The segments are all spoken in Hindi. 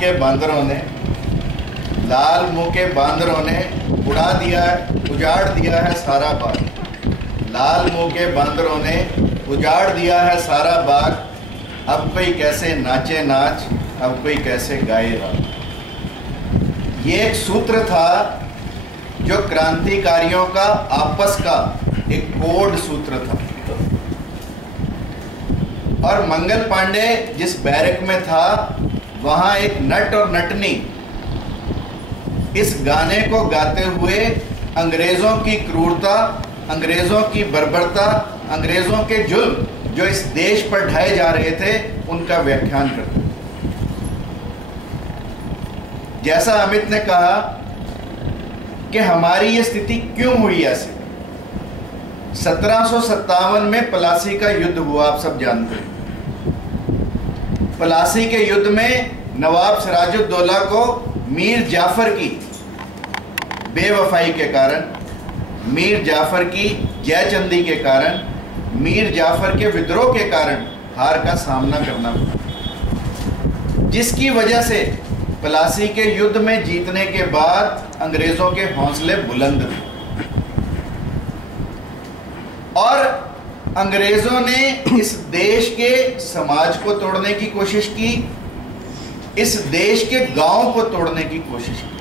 के बांदरों ने, लाल मुंह के बांदरों ने उड़ा दिया है, उजाड़ दिया है सारा बाग। लाल मुंह के बांदरों ने उजाड़ दिया है सारा बाग। अब कोई कैसे नाचे नाच, अब कोई कैसे गाए राग। ये एक सूत्र था जो क्रांतिकारियों का आपस का एक कोड सूत्र था। और मंगल पांडे जिस बैरक में था, वहां एक नट और नटनी इस गाने को गाते हुए अंग्रेजों की क्रूरता, अंग्रेजों की बर्बरता, अंग्रेजों के जुल्म जो इस देश पर ढाए जा रहे थे, उनका व्याख्यान करते। जैसा अमित ने कहा कि हमारी ये स्थिति क्यों हुई ऐसे। 1757 में प्लासी का युद्ध हुआ, आप सब जानते हैं। प्लासी के युद्ध में नवाब सिराजुद्दौला को मीर जाफर की बेवफाई के कारण, मीर जाफर की जयचंदी के कारण, मीर जाफर के विद्रोह के कारण हार का सामना करना पड़ा, जिसकी वजह से प्लासी के युद्ध में जीतने के बाद अंग्रेजों के हौसले बुलंद थे और अंग्रेजों ने इस देश के समाज को तोड़ने की कोशिश की, इस देश के गांव को तोड़ने की कोशिश की।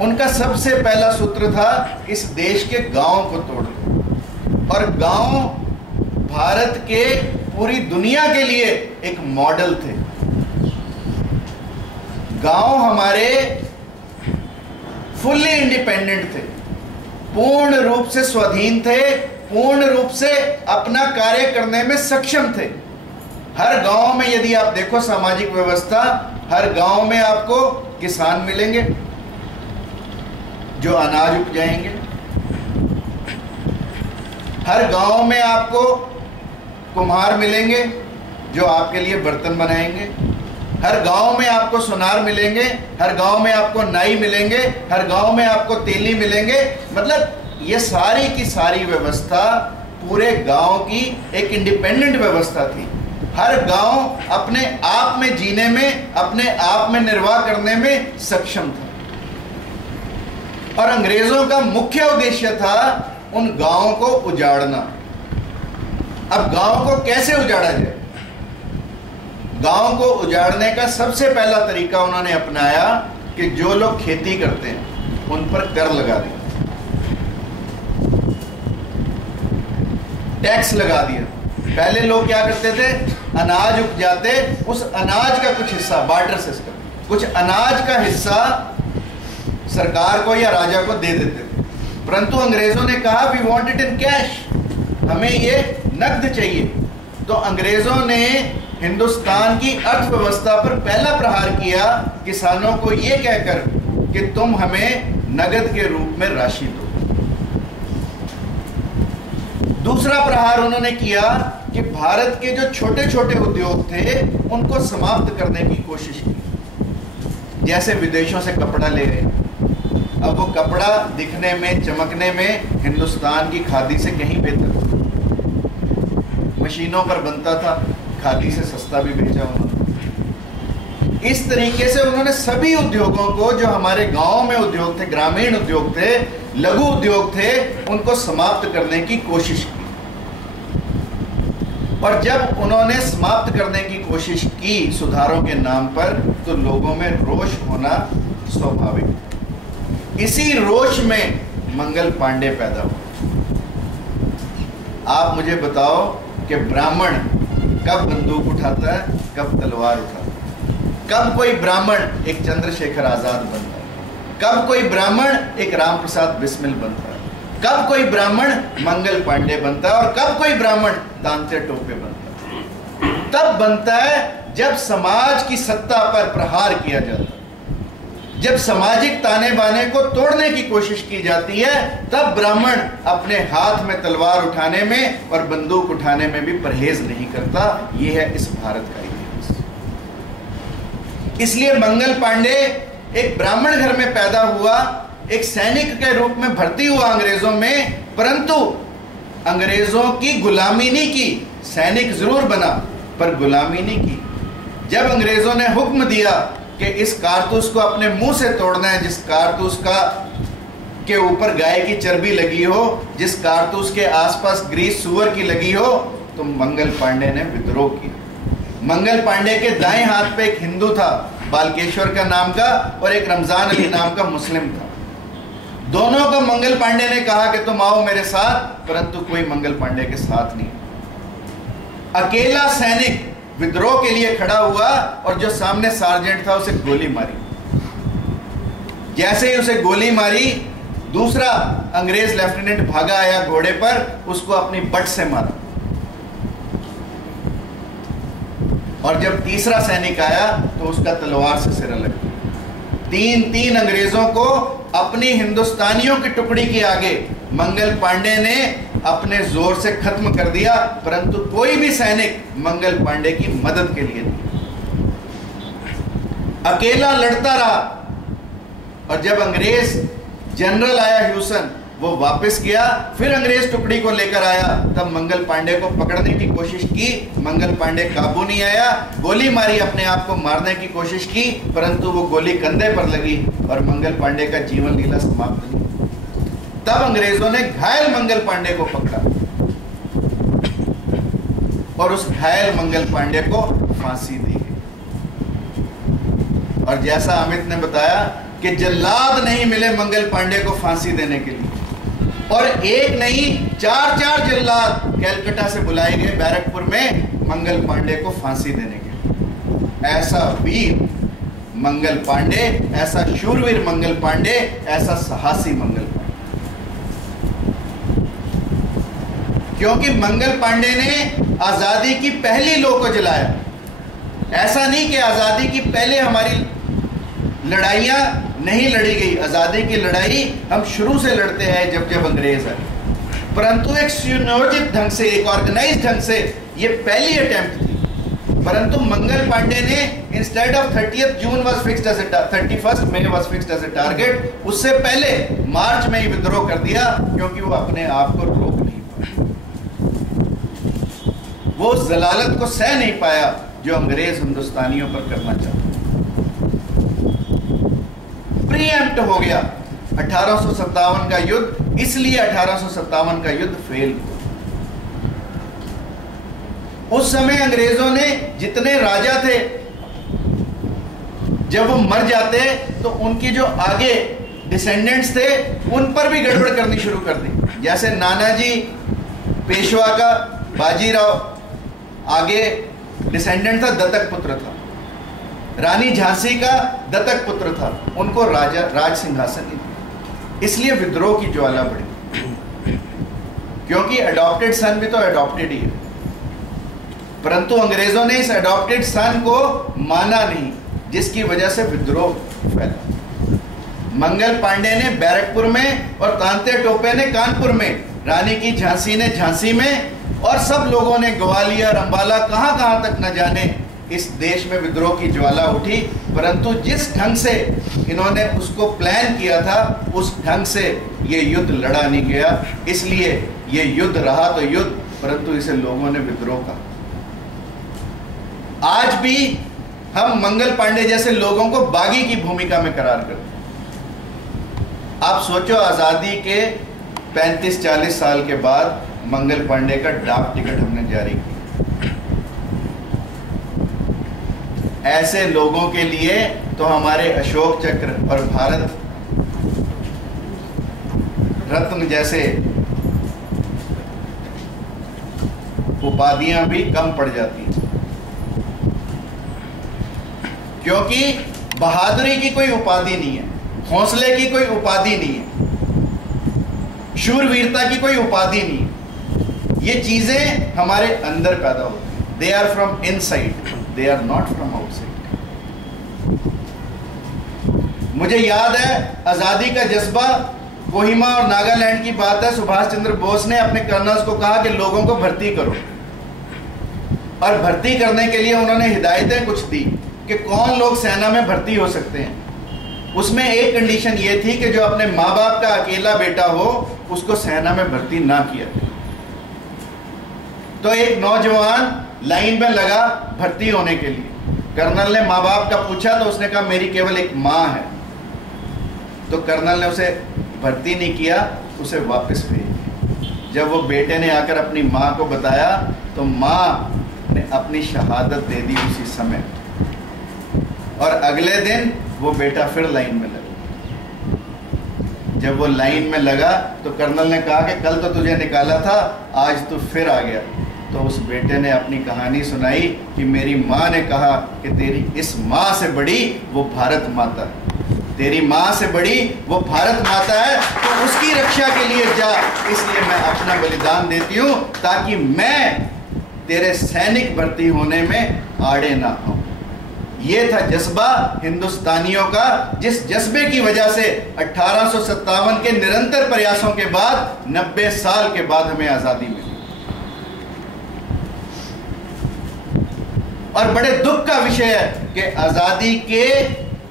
उनका सबसे पहला सूत्र था इस देश के गांव को तोड़ना। और गांव भारत के पूरी दुनिया के लिए एक मॉडल थे। गांव हमारे फुल्ली इंडिपेंडेंट थे, पूर्ण रूप से स्वाधीन थे, पूर्ण रूप से अपना कार्य करने में सक्षम थे। हर गांव में यदि आप देखो सामाजिक व्यवस्था, हर गांव में आपको किसान मिलेंगे जो अनाज उपजाएंगे, हर गांव में आपको कुम्हार मिलेंगे जो आपके लिए बर्तन बनाएंगे, हर गांव में आपको सुनार मिलेंगे, हर गांव में आपको नाई मिलेंगे, हर गांव में आपको तेली मिलेंगे। मतलब ये सारी की सारी व्यवस्था पूरे गांव की एक इंडिपेंडेंट व्यवस्था थी। हर गांव अपने आप में जीने में, अपने आप में निर्वाह करने में सक्षम था। और अंग्रेजों का मुख्य उद्देश्य था उन गांवों को उजाड़ना। अब गांव को कैसे उजाड़ा जाए? गांव को उजाड़ने का सबसे पहला तरीका उन्होंने अपनाया कि जो लोग खेती करते हैं उन पर कर लगा दिया, टैक्स लगा दिया। पहले लोग क्या करते थे, अनाज उपजाते, उस अनाज का कुछ हिस्सा, बार्टर सिस्टम, कुछ अनाज का हिस्सा सरकार को या राजा को दे देते थे। परंतु अंग्रेजों ने कहा we want it in cash, हमें ये नकद चाहिए। तो अंग्रेजों ने हिंदुस्तान की अर्थव्यवस्था पर पहला प्रहार किया किसानों को ये कहकर कि तुम हमें नगद के रूप में राशि दो। दूसरा प्रहार उन्होंने किया कि भारत के जो छोटे छोटे उद्योग थे उनको समाप्त करने की कोशिश की। जैसे विदेशों से कपड़ा ले रहे हैं, अब वो कपड़ा दिखने में, चमकने में हिंदुस्तान की खादी से कहीं बेहतर, मशीनों पर बनता था, खादी से सस्ता भी बेचा उन्होंने। इस तरीके से उन्होंने सभी उद्योगों को, जो हमारे गांव में उद्योग थे, ग्रामीण उद्योग थे, लघु उद्योग थे, उनको समाप्त करने की कोशिश की। और जब उन्होंने समाप्त करने की कोशिश की सुधारों के नाम पर, तो लोगों में रोष होना स्वाभाविक। इसी रोष में मंगल पांडे पैदा हुए। आप मुझे बताओ कि ब्राह्मण कब बंदूक उठाता है, कब तलवार उठाता है? कब कोई ब्राह्मण एक चंद्रशेखर आजाद बनता है? कब कोई ब्राह्मण एक राम प्रसाद बिस्मिल बनता है? कब कोई ब्राह्मण मंगल पांडे बनता है? और कब कोई ब्राह्मण तांत्या टोपे बनता है? तब बनता है जब समाज की सत्ता पर प्रहार किया जाता है, जब सामाजिक ताने बाने को तोड़ने की कोशिश की जाती है, तब ब्राह्मण अपने हाथ में तलवार उठाने में और बंदूक उठाने में भी परहेज नहीं करता। यह है इस भारत का इतिहास। इसलिए मंगल पांडे एक ब्राह्मण घर में पैदा हुआ, एक सैनिक के रूप में भर्ती हुआ अंग्रेजों में, परंतु अंग्रेजों की गुलामी नहीं की। सैनिक जरूर बना पर गुलामी नहीं की। जब अंग्रेजों ने हुक्म दिया कि इस कारतूस को अपने मुंह से तोड़ना है, जिस कारतूस का के ऊपर गाय की चर्बी लगी हो, जिस कारतूस के आसपास ग्रीस सूअर की लगी हो, तो मंगल पांडे ने विद्रोह किया। मंगल पांडे के दाएं हाथ पे एक हिंदू था बालकेश्वर का नाम का, और एक रमजान अली नाम का मुस्लिम था। दोनों को मंगल पांडे ने कहा कि तुम आओ मेरे साथ, परंतु कोई मंगल पांडे के साथ नहीं। अकेला सैनिक विद्रोह के लिए खड़ा हुआ और जो सामने सार्जेंट था उसे गोली मारी। जैसे ही उसे गोली मारी, दूसरा अंग्रेज लेफ्टिनेंट भागा आया घोड़े पर, उसको अपनी बट से मारा। और जब तीसरा सैनिक आया तो उसका तलवार से सिर लग गया। तीन अंग्रेजों को अपनी हिंदुस्तानियों की टुकड़ी के आगे मंगल पांडे ने अपने जोर से खत्म कर दिया, परंतु कोई भी सैनिक मंगल पांडे की मदद के लिए नहीं, अकेला लड़ता रहा। और जब अंग्रेज जनरल आया ह्यूसन, वो वापस गया, फिर अंग्रेज टुकड़ी को लेकर आया, तब मंगल पांडे को पकड़ने की कोशिश की, मंगल पांडे काबू नहीं आया, गोली मारी, अपने आप को मारने की कोशिश की, परंतु वो गोली कंधे पर लगी और मंगल पांडे का जीवन लीला समाप्त नहीं। तब अंग्रेजों ने घायल मंगल पांडे को पकड़ा और उस घायल मंगल पांडे को फांसी दी गई। और जैसा अमित ने बताया कि जल्लाद नहीं मिले मंगल पांडे को फांसी देने के लिए, और एक नहीं 4 जल्लाद कलकत्ता से बुलाए गए बैरकपुर में मंगल पांडे को फांसी देने के लिए। ऐसा वीर मंगल पांडे, ऐसा शूरवीर मंगल पांडे, ऐसा साहसी मंगल पांडे। क्योंकि मंगल पांडे ने आजादी की पहली लौ को जलाया। ऐसा नहीं कि आजादी की पहले हमारी लड़ाइयां नहीं लड़ी गई, आजादी की लड़ाई हम शुरू से लड़ते हैं जब अंग्रेज आए, परंतु एक सुनियोजित ढंग से, एक ऑर्गेनाइज ढंग से ये पहली अटेम्प्ट थी। परंतु मंगल पांडे ने instead of 30th June was fixed as a 31st May was fixed as a target, उससे पहले मार्च में ही विद्रोह कर दिया, क्योंकि वो अपने आप को रोक नहीं पाया। वो उस जलालत को सह नहीं पाया जो अंग्रेज हिंदुस्तानियों पर करना चाहते। प्रीएम्प्ट हो गया 1857 का युद्ध, इसलिए 1857 का युद्ध फेल हुआ। उस समय अंग्रेजों ने जितने राजा थे, जब वो मर जाते तो उनकी जो आगे डिसेंडेंट्स थे उन पर भी गड़बड़ करनी शुरू कर दी। जैसे नानाजी पेशवा का बाजीराव आगे डिसेंडेंट था, दत्तक पुत्र था। रानी झांसी का दत्तक पुत्र था, उनको राज सिंहासन नहीं था। इसलिए विद्रोह की ज्वाला बढ़ी, क्योंकि अडॉप्टेड सन भी तो अडॉप्टेड ही है। परंतु अंग्रेजों ने इस अडॉप्टेड सन को माना नहीं, जिसकी वजह से विद्रोह फैला। मंगल पांडे ने बैरकपुर में और तांते टोपे ने कानपुर में, रानी की झांसी ने झांसी में, और सब लोगों ने ग्वालियर, अंबाला, कहां कहां तक न जाने इस देश में विद्रोह की ज्वाला उठी। परंतु जिस ढंग से इन्होंने उसको प्लान किया था, उस ढंग से ये युद्ध लड़ा नहीं गया। इसलिए ये युद्ध रहा तो युद्ध, परंतु इसे लोगों ने विद्रोह कहा। आज भी हम मंगल पांडे जैसे लोगों को बागी की भूमिका में करार करते हैं। आप सोचो, आजादी के 35-40 साल के बाद मंगल पांडे का डाक टिकट हमने जारी किया। ऐसे लोगों के लिए तो हमारे अशोक चक्र और भारत रत्न जैसे उपाधियां भी कम पड़ जाती हैं, क्योंकि बहादुरी की कोई उपाधि नहीं है, हौसले की कोई उपाधि नहीं है, शूरवीरता की कोई उपाधि नहीं है। ये चीजें हमारे अंदर पैदा होती हैं। They are from inside, they are not from outside. मुझे याद है आजादी का जज्बा, कोहिमा और नागालैंड की बात है। सुभाष चंद्र बोस ने अपने कर्नल्स को कहा कि लोगों को भर्ती करो, और भर्ती करने के लिए उन्होंने हिदायतें कुछ दी कि कौन लोग सेना में भर्ती हो सकते हैं। उसमें एक कंडीशन ये थी कि जो अपने माँ बाप का अकेला बेटा हो उसको सेना में भर्ती ना किया। तो एक नौजवान लाइन में लगा भर्ती होने के लिए, कर्नल ने माँ बाप का पूछा तो उसने कहा मेरी केवल एक माँ है। तो कर्नल ने उसे भर्ती नहीं किया, उसे वापस भेज दिया। जब वो बेटे ने आकर अपनी माँ को बताया तो माँ ने अपनी शहादत दे दी उसी समय, और अगले दिन वो बेटा फिर लाइन में लगा। जब वो लाइन में लगा तो कर्नल ने कहा कि कल तो तुझे निकाला था, आज तू फिर आ गया। तो उस बेटे ने अपनी कहानी सुनाई कि मेरी माँ ने कहा कि तेरी इस माँ से बड़ी वो भारत माता है, तेरी माँ से बड़ी वो भारत माता है, तो उसकी रक्षा के लिए जा। इसलिए मैं अपना बलिदान देती हूँ ताकि मैं तेरे सैनिक भर्ती होने में आड़े ना आऊं। ये था जज्बा हिंदुस्तानियों का, जिस जज्बे की वजह से 1857 के निरंतर प्रयासों के बाद 90 साल के बाद हमें आजादी मिली। और बड़े दुख का विषय है कि आजादी के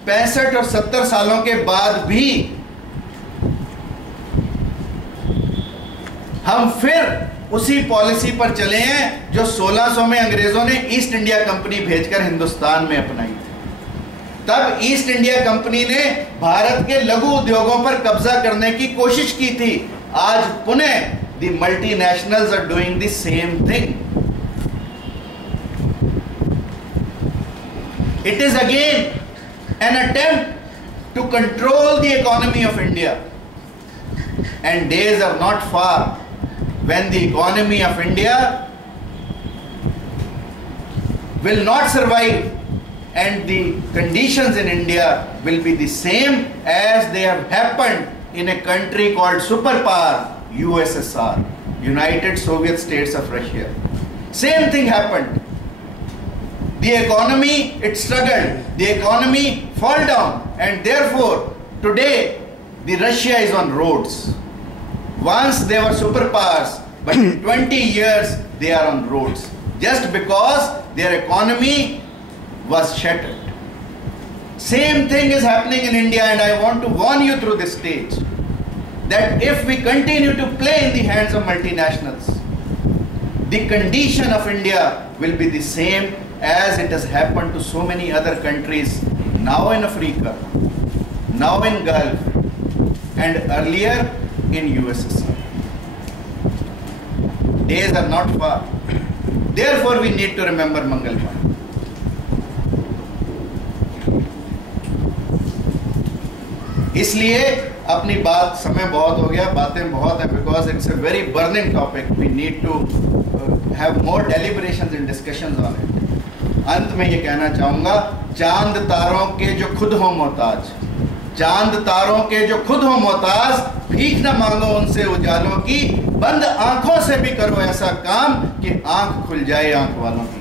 65 और 70 सालों के बाद भी हम फिर उसी पॉलिसी पर चले हैं जो 1600 में अंग्रेजों ने ईस्ट इंडिया कंपनी भेजकर हिंदुस्तान में अपनाई थी। तब ईस्ट इंडिया कंपनी ने भारत के लघु उद्योगों पर कब्जा करने की कोशिश की थी। आज पुनः the multinationals are doing the same thing. It is again an attempt to control the economy of India, and days are not far when the economy of India will not survive and the conditions in India will be the same as they have happened in a country called superpower USSR, United Soviet States of Russia. Same thing happened. The economy, it struggled, the economy fall down, and therefore today the Russia is on roads. Once they were superpowers, but in 20 years they are on roads just because their economy was shattered. Same thing is happening in India, and I want to warn you through this stage that if we continue to play in the hands of multinationals, the condition of India will be the same as it has happened to so many other countries now in Africa, now in Gulf, and earlier in USSR. Days are not far. Therefore, we need to remember Mangal Pandey. इसलिए अपनी बात, समय बहुत हो गया, बातें बहुत है, because it's a very burning topic. We need to have more deliberations and discussions on it. अंत में ये कहना चाहूँगा, चांद तारों के जो खुद हो मोहताज, चांद तारों के जो खुद हो मोहताज, भीख न मांगो उनसे उजालों की, बंद आंखों से भी करो ऐसा काम कि आंख खुल जाए आंख वालों की।